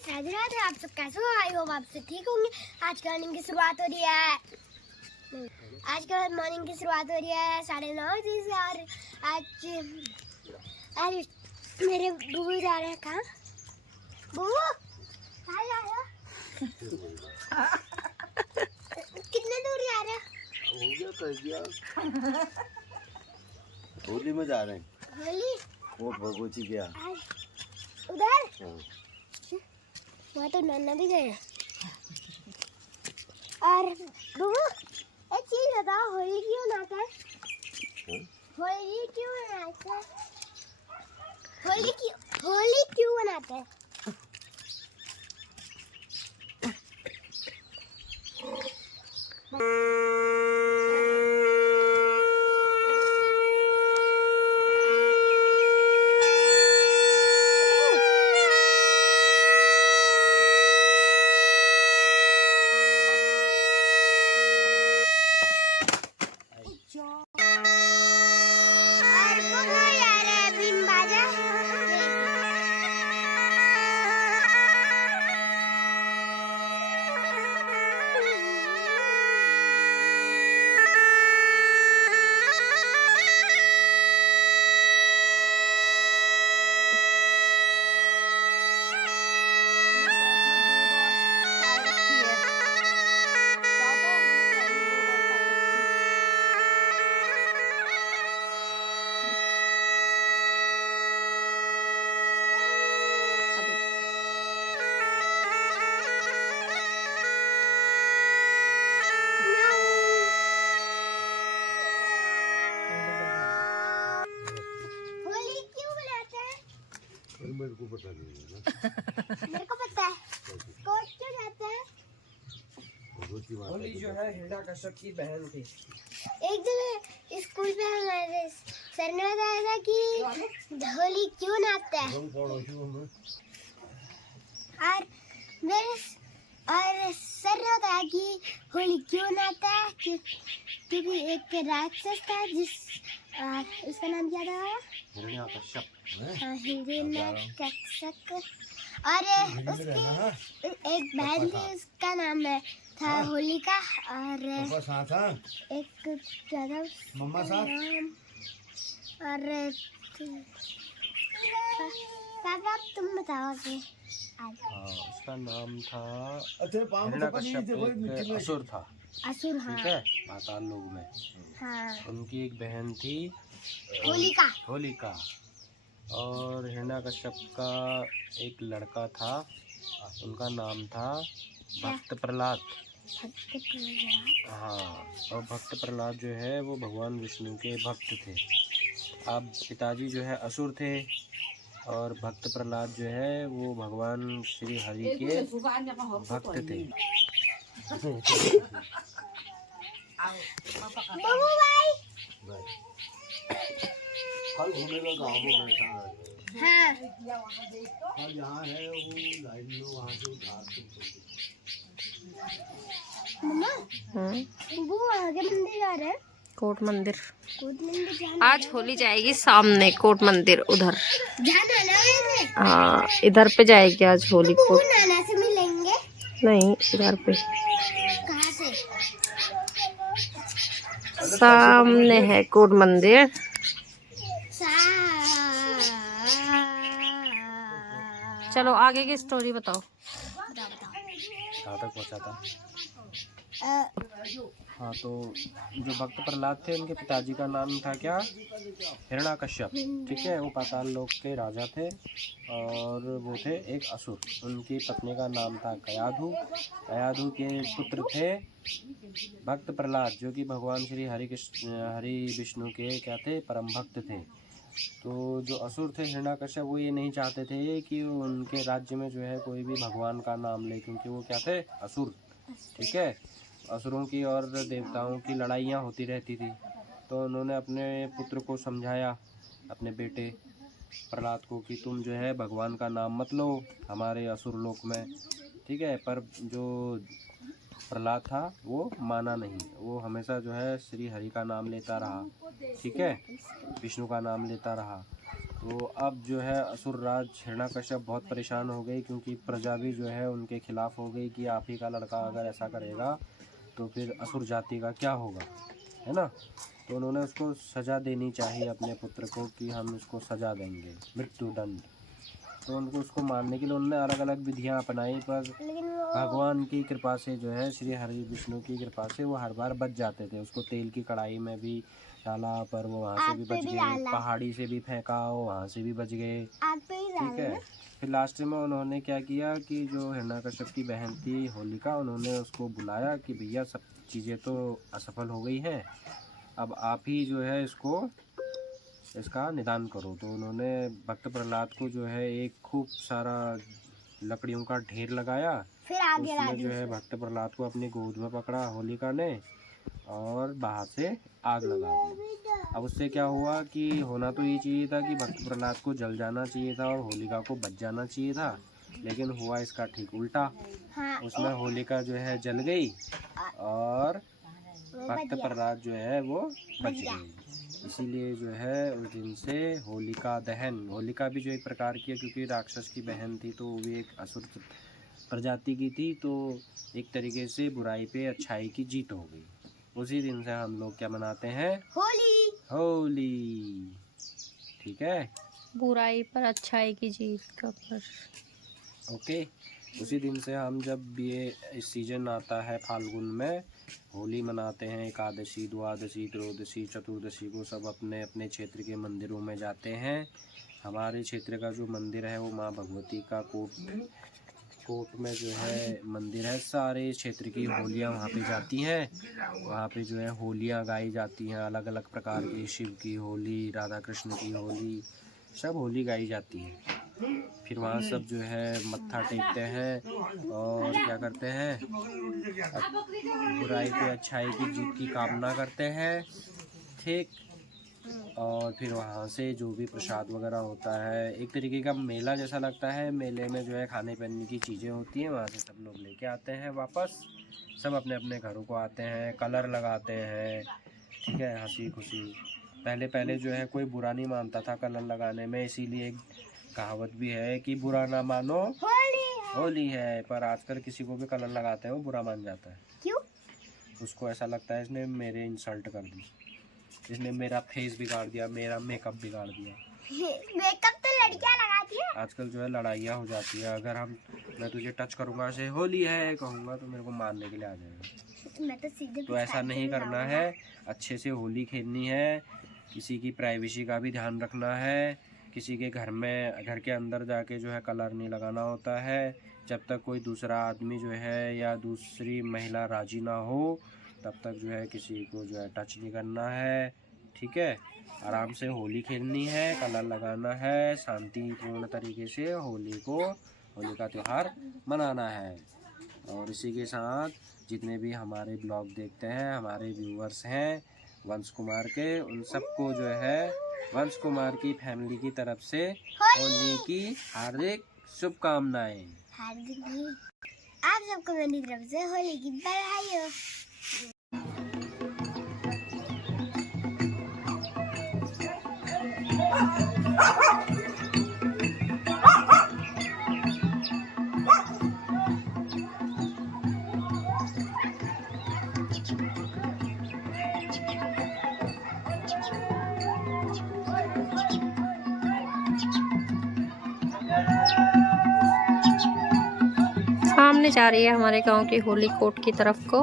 राधे राधे। आप सब कैसे हो? आई होप आप सब ठीक होंगे। आज का मॉर्निंग की शुरुआत हो रही है। आज का मॉर्निंग की शुरुआत हो रही है 9:30 से। और आज मेरे बुबू जा रहे हैं कहाँ? बुबू कहाँ जा रहे हो? कितने दूर जा रहे हो? हो गया कर दिया। होली में जा रहे हैं। होली वो भगवती गया उधर। वहाँ तो नाना भी गए। और बुबू एक चीज बताओ, होली क्यों मनाते हैं? होली क्यों मनाते हैं? होली क्यों मनाते हैं? मेरे को पता नहीं है ना। मेरे को पता है। कोच क्यों जाते हैं? होली जो है हिरण्यकश्यप की बहन थी। एक दिन स्कूल में हमारे सर ने बताया था कि होली क्यों मनाते हैं। और सर ने बताया कि होली क्यों मनाता है क्योंकि एक राक्षस था उसका नाम क्या था? हिरण्यकश्यप। हाँ, हिरण्यकश्यप। और एक बहन थी, उसका नाम था होलिका। और एक क्या था मम्मा नाम? और पापा तुम बताओगे। उसका नाम था हिरण्यकश्यप। एक असुर था। असुर, हाँ। ठीक है, पाताल लोक में। हाँ। उनकी एक बहन थी होलिका। और हिरण्यकश्यप का एक लड़का था, उनका नाम था भक्त प्रहलाद। हाँ, और भक्त प्रहलाद जो है वो भगवान विष्णु के भक्त थे। अब पिताजी जो है असुर थे और भक्त प्रहलाद जो है वो भगवान श्री हरि के भक्त थे। कल घूमेगा गाँव में बैठा है। हाँ। कल यहाँ है वो लाइन में वहाँ से उधार से मम्मा, वो आगे मंदिर जा रहे हैं। कोट मंदिर जाना आज होली जाएगी सामने, कोट मंदिर उधर। जाना ना वैसे। हाँ, इधर पे जाएगी आज होली बुबू कोट। नाना से मिलेंगे। नहीं, इधर पे कहाँ से? सामने है कोट मंदिर। चलो आगे की स्टोरी बताओ। कहाँ तक पहुँचा था? हाँ, तो जो भक्त प्रहलाद थे उनके पिताजी का नाम था क्या? हिरण्यकश्यप। ठीक है, वो पाताल लोक के राजा थे और वो थे एक असुर। उनकी पत्नी का नाम था कयाधु। कयाधु के पुत्र थे भक्त प्रहलाद, जो कि भगवान श्री हरि विष्णु के क्या थे? परम भक्त थे। तो जो असुर थे हिरण्यकश्यप, वो ये नहीं चाहते थे कि उनके राज्य में जो है कोई भी भगवान का नाम ले, क्योंकि वो क्या थे? असुर। ठीक है, असुरों की और देवताओं की लड़ाइयाँ होती रहती थी। तो उन्होंने अपने पुत्र को समझाया, अपने बेटे प्रहलाद को, कि तुम जो है भगवान का नाम मत लो हमारे असुर लोक में। ठीक है, पर जो प्रहलाद था वो माना नहीं, वो हमेशा जो है श्री हरि का नाम लेता रहा। ठीक है, विष्णु का नाम लेता रहा। तो अब जो है असुर राज हिरण्यकश्यप बहुत परेशान हो गई, क्योंकि प्रजा भी जो है उनके खिलाफ हो गई कि आप ही का लड़का अगर ऐसा करेगा तो फिर असुर जाति का क्या होगा, है ना। तो उन्होंने उसको सज़ा देनी चाहिए अपने पुत्र को, कि हम उसको सज़ा देंगे, मृत्युदंड। तो उनको उसको मारने के लिए उन्होंने अलग अलग विधियां अपनाई, पर भगवान की कृपा से जो है, श्री हरि विष्णु की कृपा से वो हर बार बच जाते थे। उसको तेल की कढ़ाई में भी डाला पर वो वहाँ से भी बच गए, पहाड़ी से भी फेंका वो वहाँ से भी बच गए, ठीक है। फिर लास्ट में उन्होंने क्या किया कि जो हिरण्यकश्यप की बहन थी होलिका, उन्होंने उसको बुलाया कि भैया सब चीज़ें तो असफल हो गई हैं, अब आप ही जो है इसका निदान करो। तो उन्होंने भक्त प्रहलाद को जो है एक खूब सारा लकड़ियों का ढेर लगाया, उसमें जो है भक्त प्रहलाद को अपनी गोद में पकड़ा होलिका ने और बाहर से आग लगा दी। अब उससे क्या हुआ कि होना तो ये चाहिए था कि भक्त प्रहलाद को जल जाना चाहिए था और होलिका को बच जाना चाहिए था, लेकिन हुआ इसका ठीक उल्टा। उसमें होलिका जो है जल गई और भक्त प्रहलाद जो है वो बच गई। इसीलिए जो है उस दिन से होलिका दहन, होलिका भी जो एक प्रकार की है, क्योंकि राक्षस की बहन थी तो वो भी एक असुर प्रजाति की थी, तो एक तरीके से बुराई पे अच्छाई की जीत हो गई। उसी दिन से हम लोग क्या मनाते हैं, होली, ठीक है, बुराई पर अच्छाई की जीत का पर्व। ओके। उसी दिन से हम जब ये सीजन आता है फाल्गुन में, होली मनाते हैं। एकादशी, द्वादशी, त्रयोदशी, चतुर्दशी को सब अपने अपने क्षेत्र के मंदिरों में जाते हैं। हमारे क्षेत्र का जो मंदिर है वो माँ भगवती का कोट में जो है मंदिर है। सारे क्षेत्र की होलियाँ वहाँ पे जाती हैं। वहाँ पे जो है होलियाँ गाई जाती हैं, अलग अलग प्रकार की, शिव की होली, राधा कृष्ण की होली, सब होली गाई जाती है। फिर वहाँ सब जो है मत्था टेकते हैं और क्या करते हैं, बुराई पे अच्छाई की जीत की कामना करते हैं, ठीक। और फिर वहाँ से जो भी प्रसाद वगैरह होता है, एक तरीके का मेला जैसा लगता है। मेले में जो है खाने पीने की चीज़ें होती हैं, वहाँ से सब लोग लेके आते हैं वापस। सब अपने अपने घरों को आते हैं, कलर लगाते हैं, ठीक है, हंसी खुशी। पहले जो है कोई बुरा नहीं मानता था कलर लगाने में, इसीलिए एक कहावत भी है कि बुरा ना मानो होली है। पर आजकल किसी को भी कलर लगाते हैं वो बुरा मान जाता है। क्यों? उसको ऐसा लगता है इसने मेरे इंसल्ट कर दी, इसने मेरा फेस बिगाड़ दिया, मेरा मेकअप बिगाड़ दिया। मेकअप तो लड़कियां लगाती है। आजकल जो है लड़ाइयाँ हो जाती है। अगर मैं तुझे टच करूँगा, ऐसे होली है कहूँगा तो मेरे को मारने के लिए आ जाएगा। मैं तो सीधे तो ऐसा नहीं करना है, अच्छे से होली खेलनी है। किसी की प्राइवेसी का भी ध्यान रखना है। किसी के घर के अंदर जाके जो है कलर नहीं लगाना होता है। जब तक कोई दूसरा आदमी जो है या दूसरी महिला राजी ना हो तब तक जो है किसी को जो है टच नहीं करना है, ठीक है। आराम से होली खेलनी है, कलर लगाना है, शांतिपूर्ण तरीके से होली का त्यौहार मनाना है। और इसी के साथ जितने भी हमारे ब्लॉग देखते हैं, हमारे व्यूअर्स हैं वंश कुमार के, उन सबको जो है वंश कुमार की फैमिली की तरफ से होली की हार्दिक शुभकामनाएं। आप सबको मेरी तरफ से होली की बधाई हो। सामने जा रही है हमारे गांव की होली कोट की तरफ को।